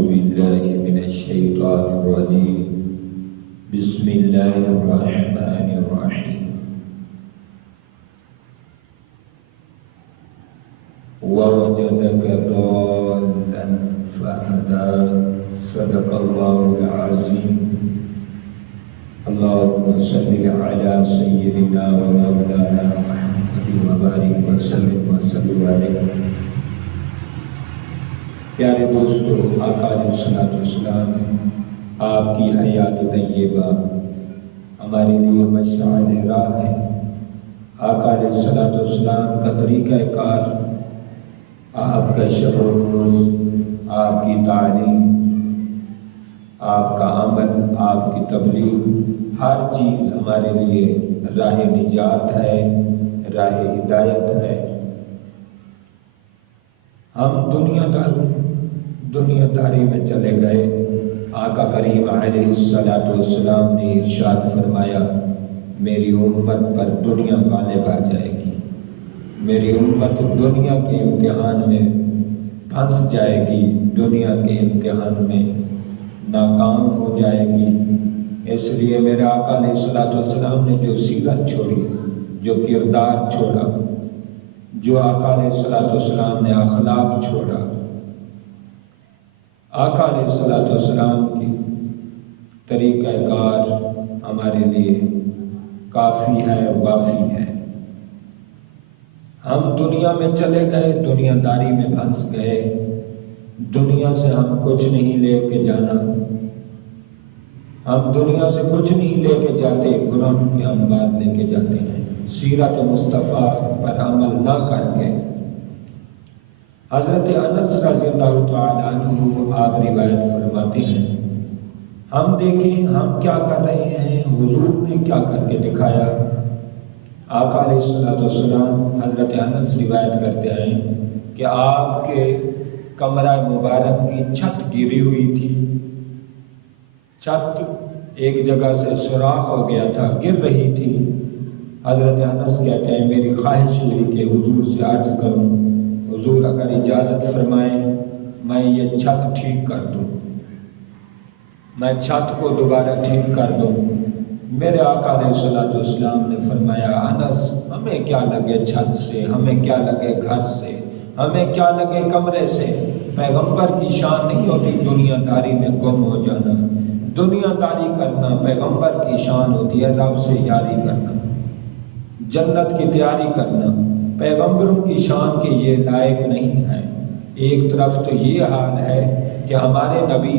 بالله من الشيطان الرجيم بسم الله الرحمن الرحيم ووجدك ضالا فهدى صدق الله العظيم اللهم صل على سيدنا ومولانا محمد وبارك وسلم عليه۔ پیارے دوستو، آقا علیہ السلام آپ کی حیات طیبہ ہمارے لیے مشعل راہ ہے۔ آقا علیہ السلام کا طریقہ کار، آپ کا شب و روز، آپ کی تعلیم، آپ کا عمل، آپ کی تبلیغ، ہر چیز ہمارے لیے راہ نجات ہے، راہ ہدایت ہے۔ ہم دنیا داری میں چلے گئے۔ آقا کریم علیہ السلام نے ارشاد فرمایا، میری امت پر دنیا غالب آ جائے گی، میری امت دنیا کے امتحان میں پھنس جائے گی، دنیا کے امتحان میں ناکام ہو جائے گی۔ اس لیے میرے آقا علیہ السلام نے جو سیرت چھوڑی، جو کردار چھوڑا، جو آقا علیہ السلام نے اخلاق چھوڑا، آقا علیہ السلام کی طریقہ کار ہمارے لیے کافی ہے، وافی ہے۔ ہم دنیا میں چلے گئے، دنیا داری میں پھنس گئے۔ دنیا سے ہم کچھ نہیں لے کے جانا، ہم دنیا سے کچھ نہیں لے کے جاتے، گناہوں کے انبار لے کے جاتے ہیں، سیرت مصطفیٰ پر عمل نہ کر کے۔ حضرت انس رضی اللہ تعالیٰ عنہ آپ روایت فرماتے ہیں، ہم دیکھیں ہم کیا کر رہے ہیں، حضور نے کیا کر کے دکھایا۔ آقا علیہ السلام حضرت انس روایت کرتے ہیں کہ آپ کے کمرہ مبارک کی چھت گری ہوئی تھی، چھت ایک جگہ سے سوراخ ہو گیا تھا، گر رہی تھی۔ حضرت انس کہتے ہیں میری خواہش ہوئی کہ حضور سے عرض کروں، حضور اگر اجازت فرمائیں میں یہ چھت ٹھیک کر دوں، میں چھت کو دوبارہ ٹھیک کر دوں۔ میرے آقا علیہ السلام نے فرمایا، انس ہمیں کیا لگے چھت سے، ہمیں کیا لگے گھر سے، ہمیں کیا لگے کمرے سے، پیغمبر کی شان نہیں ہوتی دنیا داری میں گم ہو جانا، دنیا داری کرنا پیغمبر کی شان ہوتی ہے، رب سے یاری کرنا، جنت کی تیاری کرنا پیغمبروں کی شان کے یہ لائق نہیں ہے۔ ایک طرف تو یہ حال ہے کہ ہمارے نبی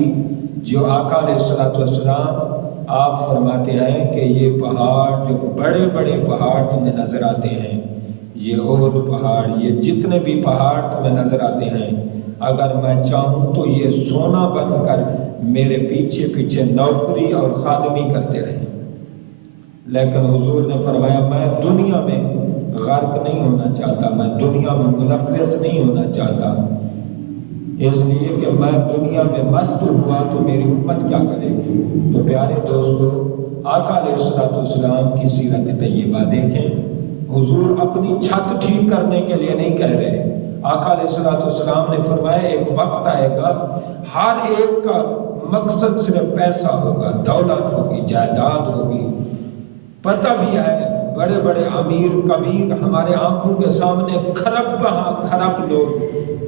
جو آقا علیہ السلام آپ فرماتے ہیں کہ یہ پہاڑ، جو بڑے بڑے پہاڑ تمہیں نظر آتے ہیں، یہ احد پہاڑ، یہ جتنے بھی پہاڑ تمہیں نظر آتے ہیں، اگر میں چاہوں تو یہ سونا بن کر میرے پیچھے پیچھے نوکری اور خادمی کرتے رہیں، لیکن حضور نے فرمایا میں دنیا میں غرق نہیں ہونا چاہتا، میں دنیا میں ملوث نہیں ہونا چاہتا، اس لیے کہ میں دنیا میں مست ہوا تو میری امت کیا کرے گی۔ تو پیارے دوستو، آقا علیہ السلام کی سیرت طیبہ دیکھیں۔ حضور اپنی چھت ٹھیک کرنے کے لیے نہیں کہہ رہے، آقا علیہ السلام نے فرمایا ایک وقت آئے گا ہر ایک کا مقصد صرف پیسہ ہوگا، دولت ہوگی، جائیداد ہوگی۔ پتہ بھی ہے بڑے بڑے امیر کبیر ہمارے آنکھوں کے سامنے کھرب لوگ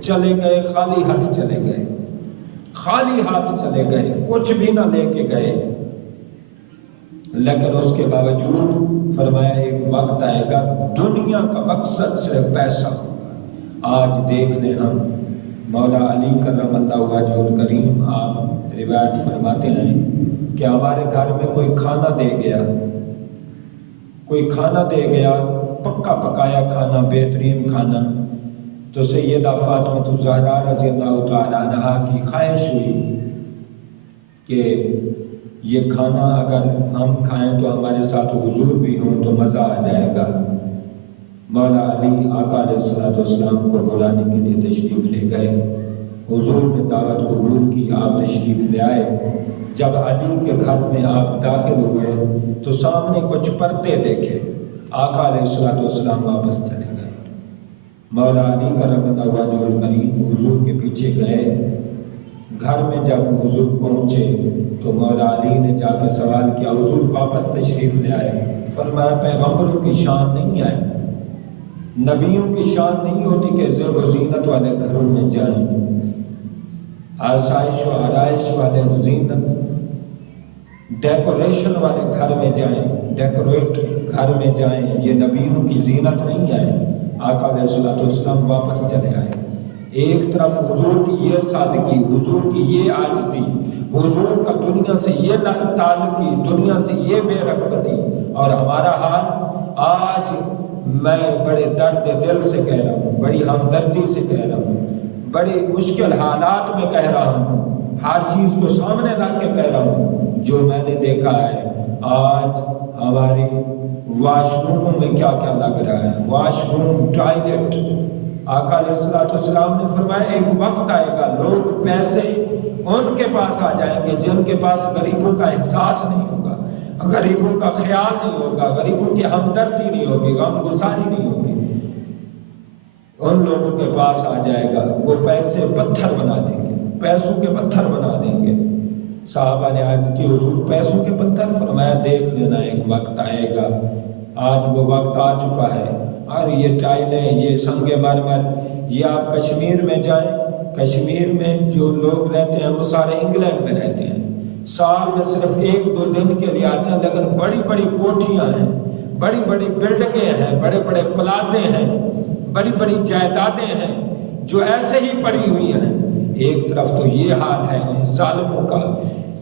چلے گئے، خالی ہاتھ چلے گئے، خالی ہاتھ چلے گئے، کچھ بھی نہ لے کے گئے، لیکن اس کے باوجود فرمایا ایک وقت آئے گا دنیا کا مقصد صرف پیسہ ہوگا۔ آج دیکھ لیں ہم، مولا علی کرم اللہ وجہہ الکریم آپ روایت فرماتے ہیں کہ ہمارے گھر میں کوئی کھانا دے گیا، پکا پکایا کھانا، بہترین کھانا، تو سیدہ فاطمہ الزہرا رضی اللہ تعالیٰ عنہا کی خواہش ہوئی کہ یہ کھانا اگر ہم کھائیں تو ہمارے ساتھ حضور بھی ہوں تو مزہ آ جائے گا۔ مولا علی آقا علیہ السلام کو بلانے کے لیے تشریف لے گئے، حضور نے دعوت قبول کی، آپ تشریف لے آئے۔ جب علی کے گھر میں آپ داخل ہوئے تو سامنے کچھ پردے دیکھے، آقا علیہ السلام واپس چلے گئے۔ مولا علی کرم اللہ وجہہ الکریم حضور کے پیچھے گئے، گھر میں جب حضور پہنچے تو مولا علی نے جا کے سوال کیا، حضور واپس تشریف لے آئے۔ فرمایا پیغمبروں کی شان نہیں ہے، نبیوں کی شان نہیں ہوتی کہ زیب و زینت والے گھروں میں جائیں، آسائش و آرائش والے زینت ڈیکوریشن والے گھر میں جائیں، ڈیکوریٹ گھر میں جائیں، یہ نبیوں کی زینت نہیں ہے۔ آقا علیہ الصلوۃ والسلام واپس چلے آئے۔ ایک طرف حضور کی یہ سادگی، حضور کی یہ عاجزی، حضور کا دنیا سے یہ تعلقی، دنیا سے یہ بے رغبتی، اور ہمارا حال آج میں بڑے درد دل سے کہہ رہا ہوں، بڑی ہمدردی سے کہہ رہا ہوں، بڑی مشکل حالات میں کہہ رہا ہوں، ہر چیز کو سامنے رکھ کے کہہ رہا ہوں، جو میں نے دیکھا ہے آج ہماری واش روموں میں کیا کیا لگ رہا ہے، واش روم، ٹوائلٹ۔ آقا علیہ السلام نے فرمایا ایک وقت آئے گا لوگ پیسے ان کے پاس آ جائیں گے جن کے پاس غریبوں کا احساس نہیں ہوگا، غریبوں کا خیال نہیں ہوگا، غریبوں کی ہمدردی نہیں ہوگی، غم گساری نہیں ہوگی۔ ان لوگوں کے پاس آ جائے گا، وہ پیسے پتھر بنا دیں گے، پیسوں کے پتھر بنا دیں گے۔ صحابہ نے عرض کی حضور پیسوں کے پتھر؟ فرمایا دیکھ لینا ایک وقت آئے گا، آج وہ وقت آ چکا ہے۔ اور یہ ٹائلیں، یہ سنگ مرمر، یہ آپ کشمیر میں جائیں، کشمیر میں جو لوگ رہتے ہیں وہ سارے انگلینڈ میں رہتے ہیں، سال میں صرف 1-2 دن کے لیے آتے ہیں، لیکن بڑی بڑی کوٹھیاں ہیں، بڑی بڑی بلڈنگیں ہیں، بڑے بڑے پلازے ہیں، بڑی بڑی جائیدادیں ہیں جو ایسے ہی پڑی ہوئی ہیں۔ ایک طرف تو یہ حال ہے ان ظالموں کا،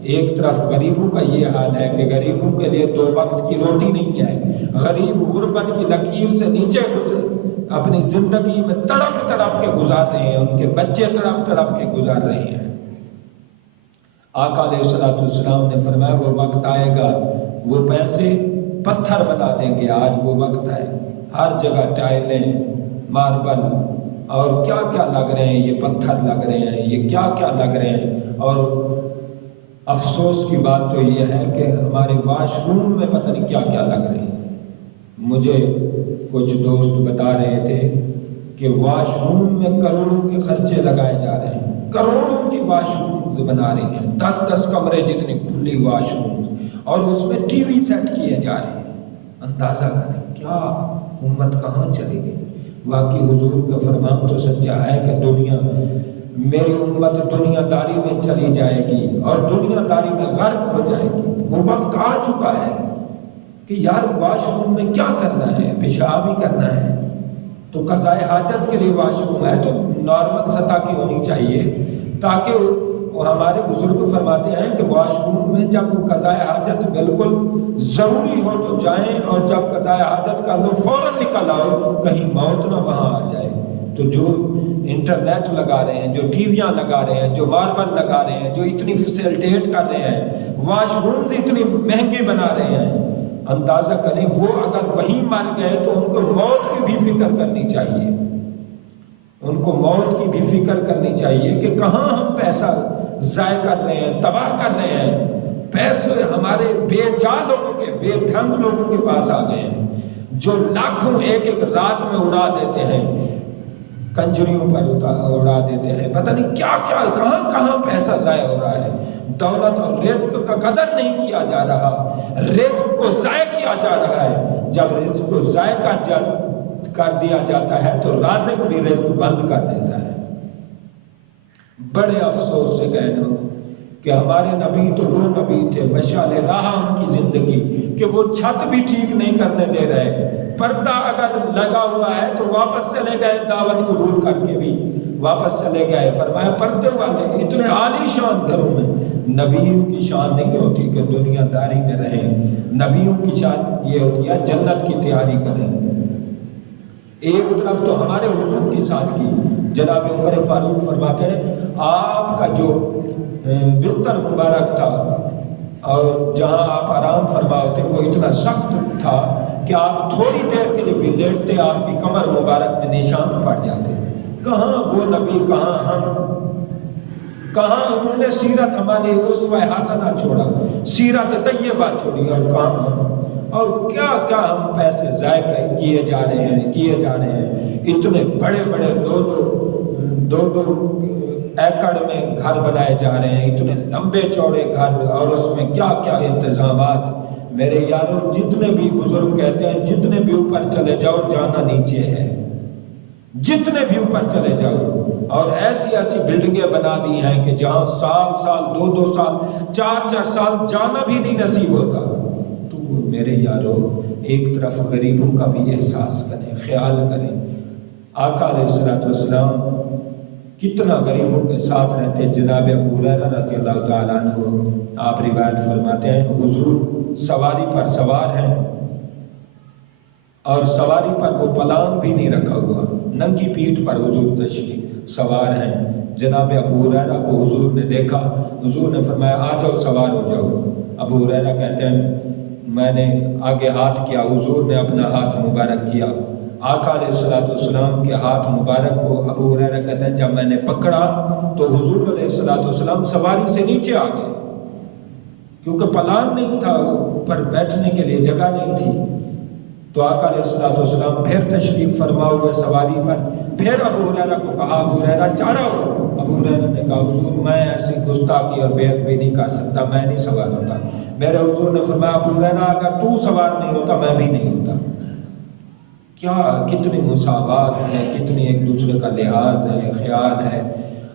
ایک طرف غریبوں کا یہ حال ہے کہ غریبوں کے لیے 2 وقت کی روٹی نہیں ہے، غریب غربت کی لکیر سے نیچے اپنی زندگی میں تڑپ تڑپ کے گزار رہے ہیں، ان کے بچے تڑپ تڑپ کے گزار رہے ہیں۔ آقا علیہ السلام نے فرمایا وہ وقت آئے گا وہ پیسے پتھر بنا دیں گے، آج وہ وقت ہے۔ ہر جگہ ٹائلیں، ماربل اور کیا کیا لگ رہے ہیں، یہ پتھر لگ رہے ہیں، یہ کیا کیا لگ رہے ہیں۔ اور افسوس کی بات تو یہ ہے کہ ہمارے واش روم میں پتہ نہیں کیا کیا لگ رہے ہیں۔ مجھے کچھ دوست بتا رہے تھے کہ واش روم میں کروڑوں کے خرچے لگائے جا رہے ہیں، کروڑوں کی واش رومز بنا رہی ہیں، 10-10 کمرے جتنی کھلی واش رومز، اور اس میں ٹی وی سیٹ کیے جا رہے ہیں۔ اندازہ کریں کیا امت کہاں چلی گئی۔ واقعی حضور کا فرمان تو سچا ہے کہ میری امت دنیا داری میں چلی جائے گی اور دنیا داری میں غرق ہو جائے گی۔ وہ وقت آ چکا ہے کہ یار واش روم میں کیا کرنا ہے، پیشاب ہی کرنا ہے تو قضاء حاجت کے لیے واش روم ہے تو نارمل سطح کی ہونی چاہیے، تاکہ ہمارے بزرگ فرماتے ہیں کہ واش روم میں جب وہ قضاء حاجت بالکل ضروری ہو تو جائیں، اور جب قضاء حاجت کا لو فوراً نکل آؤ، کہیں موت نہ وہاں آ جائے۔ تو جو انٹرنیٹ لگا رہے ہیں، جو ٹی ویاں لگا رہے ہیں، جو ماربل لگا رہے ہیں، جو اتنی فیسلٹیٹ کر رہے ہیں، واش رومز اتنی مہنگے بنا رہے ہیں، اندازہ کریں وہ اگر وہیں مر گئے تو ان کو موت کی بھی فکر کرنی چاہیے، ان کو موت کی بھی فکر کرنی چاہیے کہ کہاں ہم پیسہ ضائع کر رہے ہیں، تباہ کر رہے ہیں۔ پیسے ہمارے بے جا لوگوں کے، بے ڈھنگ لوگوں کے پاس آ گئے ہیں جو لاکھوں ایک رات میں اڑا دیتے ہیں، کنجریوں پر اڑا دیتے ہیں، پتہ نہیں کیا کیا کہاں کہاں پیسہ ضائع ہو رہا ہے۔ دولت اور رزق کا قدر نہیں کیا جا رہا، رزق کو ضائع کیا جا رہا ہے۔ جب رزق کو ضائع کر دیا جاتا ہے تو رازق بھی رزق بند کر دیتا ہے۔ بڑے افسوس سے کہنا کہ ہمارے نبی تو وہ نبی تھے مشعل راہ ان کی زندگی کہ وہ چھت بھی ٹھیک نہیں کرنے دے رہے، پردہ اگر لگا ہوا ہے تو واپس چلے گئے، دعوت قبول کر کے بھی واپس چلے گئے۔ فرمایا پردے والے اتنے عالی شان گھروں میں، نبیوں کی شان نہیں ہوتی کہ دنیا داری میں رہیں، نبیوں کی شان یہ ہوتی ہے جنت کی تیاری کریں۔ ایک طرف تو ہمارے حضور کی سادگی، جناب عمر فاروق فرماتے ہیں آپ کا جو بستر مبارک تھا اور جہاں آپ آرام فرماتے تھے وہ اتنا سخت تھا کہ آپ تھوڑی دیر کے لیے بھی لیٹتے آپ کی کمر مبارک میں نشان پڑ جاتے۔ کہاں وہ نبی، کہاں ہم، کہاں انہوں نے سیرت ہماری اسوہ حسنہ چھوڑا، سیرت طیبہ چھوڑی، اور کہاں ہم، اور کیا کیا ہم پیسے ضائع کیے جا رہے ہیں۔ اتنے بڑے بڑے دو ایکڑ میں گھر بنائے جا رہے ہیں، اتنے لمبے چوڑے گھر، اور اس میں کیا کیا انتظامات۔ میرے یارو جتنے بھی بزرگ کہتے ہیں جتنے بھی اوپر چلے جاؤ جانا نیچے ہے، جتنے بھی اوپر چلے جاؤ، اور ایسی ایسی بلڈنگیں بنا دی ہیں کہ جہاں سال سال 2 سال 4 سال جانا بھی نہیں نصیب ہوتا۔ تو میرے یارو ایک طرف غریبوں کا بھی احساس کریں، خیال کریں۔ آقا علیہ السلام کتنا غریبوں کے ساتھ رہتے۔ جناب ابو ہریرہ رضی اللہ تعالیٰ عنہ آپ روایت فرماتے ہیں حضور سواری پر سوار ہیں، اور سواری پر وہ پلانگ بھی نہیں رکھا ہوا، ننگی پیٹھ پر حضور تشریف سوار ہیں۔ جناب ابو ہریرہ کو حضور نے دیکھا، حضور نے فرمایا آ جاؤ سوار ہو جاؤ۔ ابو ہریرہ کہتے ہیں میں نے آگے ہاتھ کیا، حضور نے اپنا ہاتھ مبارک کیا، آقا علیہ السلام کے ہاتھ مبارک کو ابو ہریرہ کہتے ہیں جب میں نے پکڑا تو حضور علیہ السلام سواری سے نیچے آ گئے، کیونکہ پلان نہیں تھا، پر بیٹھنے کے لیے جگہ نہیں تھی۔ تو آقا علیہ السلام پھر تشریف فرما ہوئے سواری پر، پھر ابو ہریرہ کو کہا ابو ہریرہ چڑھو۔ ابو ہریرہ نے کہا حضور میں ایسی گستاخی اور بے ادبی نہیں کر سکتا، میں نہیں سوار ہوتا۔ میرے حضور نے فرمایا ابو ہریرہ اگر تو سوار نہیں ہوتا میں بھی نہیں ہوتا۔ کیا کتنی مساوات ہے، کتنی ایک دوسرے کا لحاظ ہے، خیال ہے۔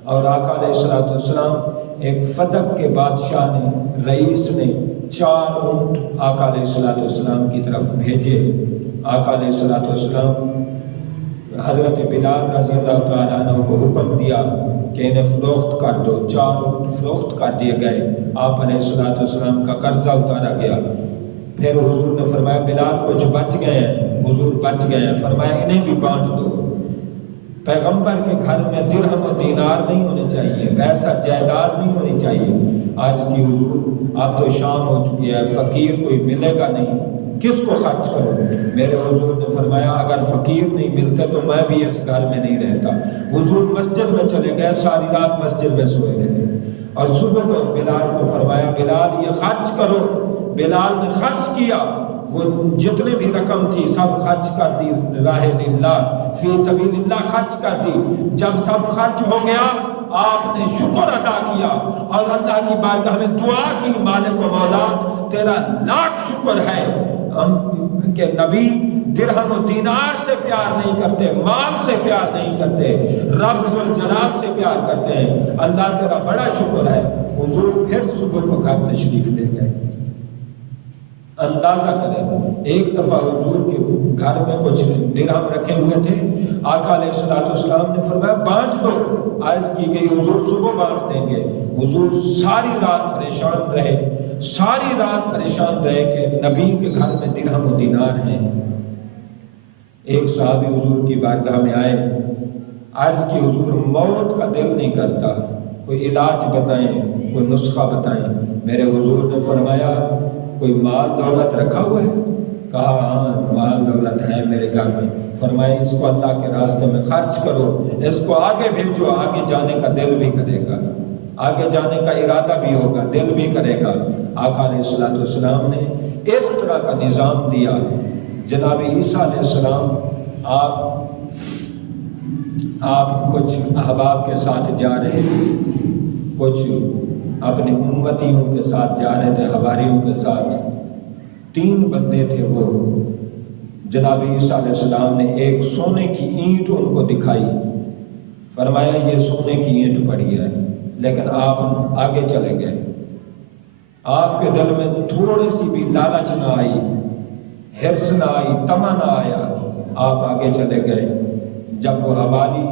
اور آقا علیہ السلام ایک فدق کے بادشاہ نے، رئیس نے 4 اونٹ آقا علیہ السلام کی طرف بھیجے۔ آقا علیہ السلام حضرت بلال رضی اللہ تعالیٰ عنہ کو حکم دیا کہ انہیں فروخت کر دو۔ 4 اونٹ فروخت کر دیے گئے، آپ علیہ السلام کا قرضہ اتارا گیا۔ پھر حضور نے فرمایا بلال کچھ بچ گئے ہیں، حضور بچ گئے ہیں، فرمایا انہیں بھی بانٹ دو۔ پیغمبر کے گھر میں درہم و دینار نہیں ہونے چاہیے، ویسا جائیداد نہیں ہونی چاہیے۔ آج کی حضور اب تو شام ہو چکی ہے، فقیر کوئی ملے گا نہیں، کس کو خرچ کرو؟ میرے حضور نے فرمایا اگر فقیر نہیں ملتے تو میں بھی اس گھر میں نہیں رہتا۔ حضور مسجد میں چلے گئے، ساری رات مسجد میں سوئے رہے، اور صبح کو بلال کو فرمایا بلال یہ خرچ کرو۔ بلال نے خرچ کیا، وہ جتنے بھی رقم تھی سب خرچ کر دی، راہ اللہ فی سبیل اللہ خرچ کر دی۔ جب سب خرچ ہو گیا آپ نے شکر ادا کیا اور اللہ کی بارگاہ میں دعا کی، مالک و مولا تیرا لاکھ شکر ہے کہ نبی درہم و دینار سے پیار نہیں کرتے، مال سے پیار نہیں کرتے، رب ذوالجلال سے پیار کرتے ہیں۔ اللہ تیرا بڑا شکر ہے۔ حضور پھر صبح کو گھر تشریف لے گئے۔ اندازہ کریں، ایک دفعہ حضور کے گھر میں کچھ درہم رکھے ہوئے تھے، آقا علیہ السلام نے فرمایا بانٹ دو۔ عرض کی گئی حضور صبح بانٹ دیں گے۔ حضور ساری رات پریشان رہے، ساری رات پریشان رہے کہ نبی کے گھر میں درہم و دینار ہیں۔ ایک صحابی حضور کی بارگاہ میں آئے، عرض کی حضور موت کا دل نہیں کرتا، کوئی علاج بتائیں، کوئی نسخہ بتائیں۔ میرے حضور نے فرمایا کوئی مال دولت رکھا ہوا ہے؟ کہا ہاں مال دولت ہے میرے گھر میں۔ فرمایا اس کو اللہ کے راستے میں خرچ کرو، اس کو آگے بھیجو، آگے جانے کا دل بھی کرے گا، آگے جانے کا ارادہ بھی ہوگا، دل بھی کرے گا۔ آقا علیہ السلام نے اس طرح کا نظام دیا۔ جناب عیسیٰ علیہ السلام آپ کچھ احباب کے ساتھ جا رہے تھے، کچھ اپنی امتیوں کے ساتھ جا رہے تھے، حواریوں کے ساتھ۔ 3 بندے تھے وہ۔ جناب عیسیٰ علیہ السلام نے ایک سونے کی اینٹ ان کو دکھائی، فرمایا یہ سونے کی اینٹ پڑی ہے، لیکن آپ آگے چلے گئے۔ آپ کے دل میں تھوڑی سی بھی لالچ نہ آئی، حرص نہ آئی، طمع نہ آیا، آپ آگے چلے گئے۔ جب وہ حواری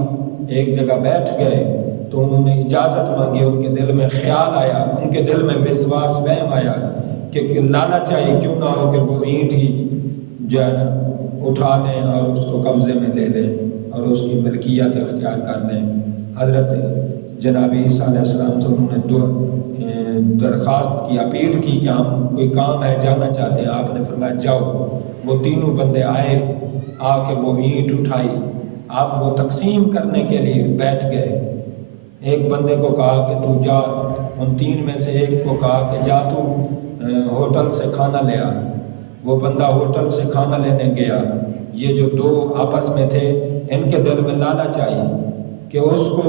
ایک جگہ بیٹھ گئے تو انہوں نے اجازت مانگی، ان کے دل میں خیال آیا، ان کے دل میں وسواس وہم آیا کہ لالچ آئی، کیوں نہ ہو کہ وہ اینٹ ہی جو ہے نا اٹھا لیں اور اس کو قبضے میں لے لیں اور اس کی ملکیت اختیار کر لیں۔ حضرت جناب عیسیٰ علیہ السلام سے انہوں نے درخواست کی، اپیل کی کہ ہم کوئی کام ہے جانا چاہتے ہیں۔ آپ نے فرمایا جاؤ۔ وہ 3 بندے آئے، آ کے وہ اینٹ اٹھائی، آپ وہ تقسیم کرنے کے لیے بیٹھ گئے۔ ایک بندے کو کہا کہ تو جا، ان 3 میں سے ایک کو کہا کہ جا تو ہوٹل سے کھانا لے آ۔ وہ بندہ ہوٹل سے کھانا لینے گیا۔ یہ جو 2 آپس میں تھے، ان کے دل میں لالچ آئی کہ اس کو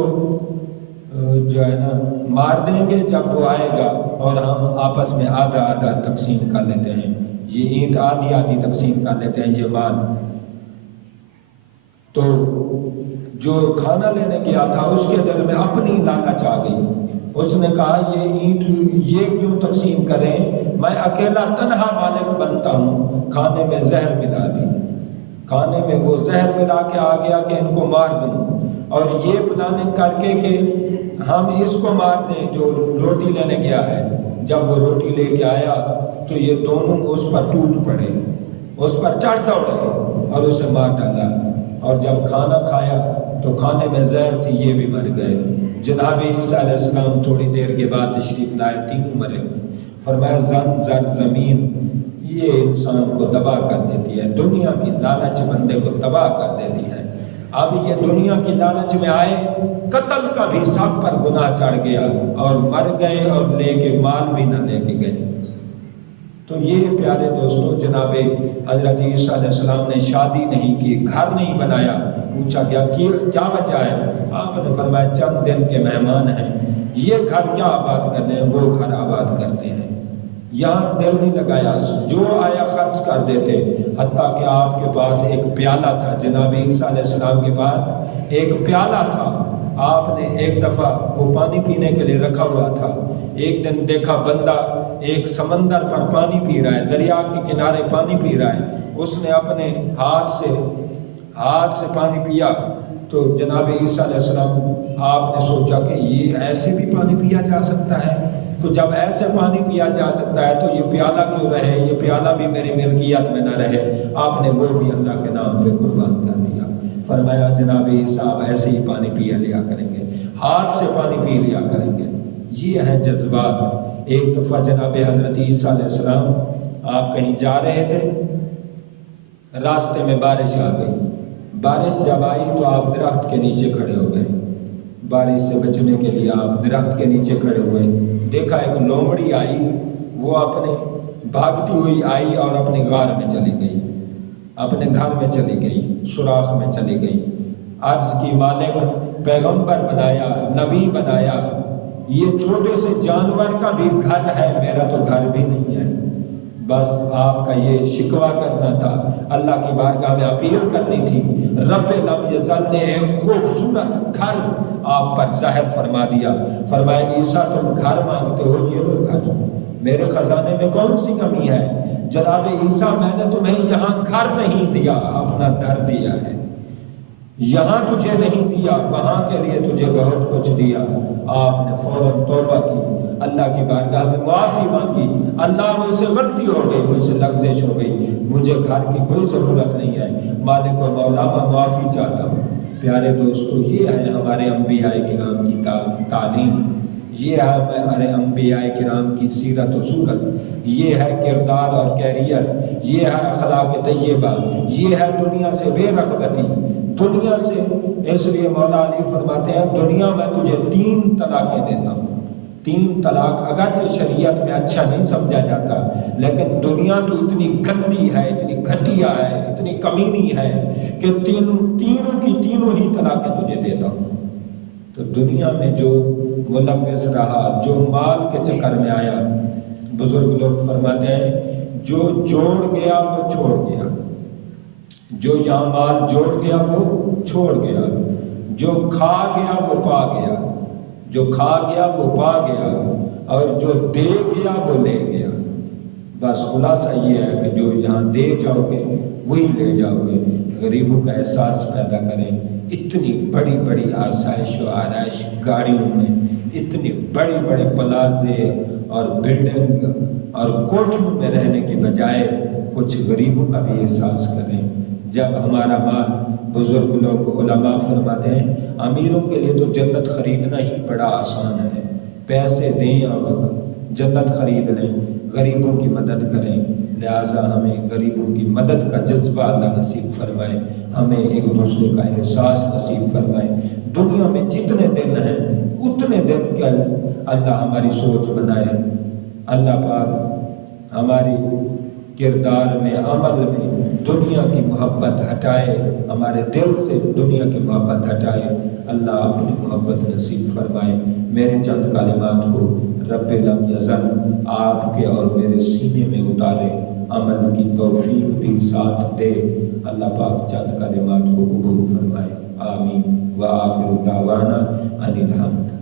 جو ہے نا مار دیں گے جب وہ آئے گا، اور ہم آپس میں آدھا آدھا تقسیم کر لیتے ہیں، یہ اینٹ آدھی آدھی تقسیم کر لیتے ہیں، یہ مال۔ تو جو کھانا لینے گیا تھا اس کے دل میں اپنی لالچ آ گئی، اس نے کہا یہ اینٹ یہ کیوں تقسیم کریں، میں اکیلا تنہا مالک بنتا ہوں، کھانے میں زہر ملا دی، کھانے میں وہ زہر ملا کے آ گیا کہ ان کو مار دوں، اور یہ پلاننگ کر کے کہ ہم اس کو مار دیں جو روٹی لینے گیا ہے۔ جب وہ روٹی لے کے آیا تو یہ دونوں اس پر ٹوٹ پڑے، اس پر چڑھ دوڑے اور اسے مار ڈالا، اور جب کھانا کھایا تو کھانے میں زہر تھی، یہ بھی مر گئے۔ جناب عیسیٰ علیہ السلام تھوڑی دیر کے بعد تشریف لائے، تینوں مرے ہوئے۔ فرمایا زن زر زمین یہ انسان کو تباہ کر دیتی ہے، دنیا کی لالچ بندے کو تباہ کر دیتی ہے۔ اب یہ دنیا کی لالچ میں آئے، قتل کا بھی سب پر گناہ چڑھ گیا، اور مر گئے اور لے کے مال بھی نہ لے کے گئے۔ تو یہ پیارے دوستو، جناب حضرت عیسیٰ علیہ السلام نے شادی نہیں کی، گھر نہیں بنایا۔ پوچھا کیا وجہ ہے؟ آپ نے فرمایا چند دن کے مہمان ہیں، یہ گھر کیا آباد کرنے ہیں، وہ گھر آباد کرتے ہیں، یہاں دل نہیں لگایا، جو آیا خرچ کر دیتے۔ حتیٰ کہ آپ کے پاس ایک پیالہ تھا، جناب عیسیٰ علیہ السلام کے پاس ایک پیالہ تھا، آپ نے ایک دفعہ وہ پانی پینے کے لیے رکھا ہوا تھا، ایک دن دیکھا بندہ ایک سمندر پر پانی پی رہا ہے، دریا کے کنارے پانی پی رہا ہے، اس نے اپنے ہاتھ سے پانی پیا، تو جناب عیسیٰ علیہ السلام آپ نے سوچا کہ یہ ایسے بھی پانی پیا جا سکتا ہے، تو جب ایسے پانی پیا جا سکتا ہے تو یہ پیالہ کیوں رہے، یہ پیالہ بھی میری ملکیت میں نہ رہے، آپ نے وہ بھی اللہ کے نام پہ قربان کر دیا۔ فرمایا جناب عیسیٰ ایسے ہی پانی پیا لیا کریں گے، ہاتھ سے پانی پی لیا کریں گے۔ یہ ہیں جذبات۔ ایک دفعہ جناب حضرت عیسیٰ علیہ السلام آپ کہیں جا رہے تھے، راستے میں بارش آ گئی، بارش جب آئی تو آپ درخت کے نیچے کھڑے ہو گئے، بارش سے بچنے کے لیے آپ درخت کے نیچے کھڑے ہوئے، دیکھا ایک لومڑی آئی، وہ اپنے بھاگتی ہوئی آئی اور اپنی غار میں چلی گئی، اپنے گھر میں چلی گئی، سوراخ میں چلی گئی، عرض کی مالک پیغمبر بنایا، نبی بنایا، یہ چھوٹے سے جانور کا بھی گھر ہے، میرا تو گھر بھی نہیں ہے، بس آپ کا یہ شکوہ کرنا تھا، اللہ کی بارگاہ میں اپیل کرنی تھی۔ رب لم یزل نے ایک خوبصورت گھر آپ پر ظاہر فرما دیا، فرمایا عیسیٰ تم گھر مانگتے ہو، یہ لو گھر، میرے خزانے میں کون سی کمی ہے؟ جناب عیسیٰ میں نے تمہیں یہاں گھر نہیں دیا، اپنا در دیا ہے، یہاں تجھے نہیں دیا، وہاں کے لیے تجھے بہت کچھ دیا۔ آپ نے فوراً توبہ کی، اللہ کی بارگاہ میں معافی مانگی، اللہ مجھ سے غلطی ہو گئی، مجھ سے لغزش ہو گئی، مجھے گھر کی کوئی ضرورت نہیں ہے، مالک و مولا میں معافی چاہتا ہوں۔ پیارے دوستو، یہ ہے ہمارے انبیاء کرام کی تعلیم، یہ ہے ہمارے انبیاء کرام کی سیرت و صورت، یہ ہے کردار اور کیریئر، یہ ہے اخلاق طیبہ، یہ ہے دنیا سے بے رغبتی۔ دنیا سے اس لیے مولا علی فرماتے ہیں دنیا میں تجھے 3 طلاقیں دیتا ہوں۔ 3 طلاق اگرچہ شریعت میں اچھا نہیں سمجھا جاتا، لیکن دنیا تو اتنی گندی ہے، اتنی گھٹیا ہے، اتنی کمینی ہے کہ تینوں کی تینوں ہی طلاقیں تجھے دیتا ہوں۔ تو دنیا میں جو ملوث رہا، جو مال کے چکر میں آیا، بزرگ لوگ فرماتے ہیں جو جوڑ گیا وہ چھوڑ گیا، جو یہاں مال جوڑ گیا وہ چھوڑ گیا، جو کھا گیا وہ پا گیا، جو کھا گیا وہ پا گیا، اور جو دے گیا وہ لے گیا۔ بس خلاصہ یہ ہے کہ جو یہاں دے جاؤ گے وہی لے جاؤ گے۔ غریبوں کا احساس پیدا کریں، اتنی بڑی بڑی آسائش و آرائش گاڑیوں میں، اتنی بڑی بڑی پلازے اور بلڈنگ اور کوٹھیوں میں رہنے کی بجائے کچھ غریبوں کا بھی احساس کریں۔ جب ہمارا مال، بزرگ لوگ علماء فرماتے ہیں امیروں کے لیے تو جنت خریدنا ہی بڑا آسان ہے، پیسے دیں اور جنت خرید لیں، غریبوں کی مدد کریں۔ لہٰذا ہمیں غریبوں کی مدد کا جذبہ اللہ نصیب فرمائے، ہمیں ایک دوسرے کا احساس نصیب فرمائے۔ دنیا میں جتنے دن ہیں اتنے دن کے اللہ ہماری سوچ بنائے، اللہ پاک ہماری کردار میں، عمل میں دنیا کی محبت ہٹائے، ہمارے دل سے دنیا کی محبت ہٹائے۔ اللہ اپنی محبت نصیب فرمائے، میرے چند کلمات کو رب لم یزل آپ کے اور میرے سینے میں اتارے، عمل کی توفیق بھی ساتھ دے۔ اللہ پاک چند کلمات کو قبول فرمائے، آمین۔ وآخر دعوانا ان الحمد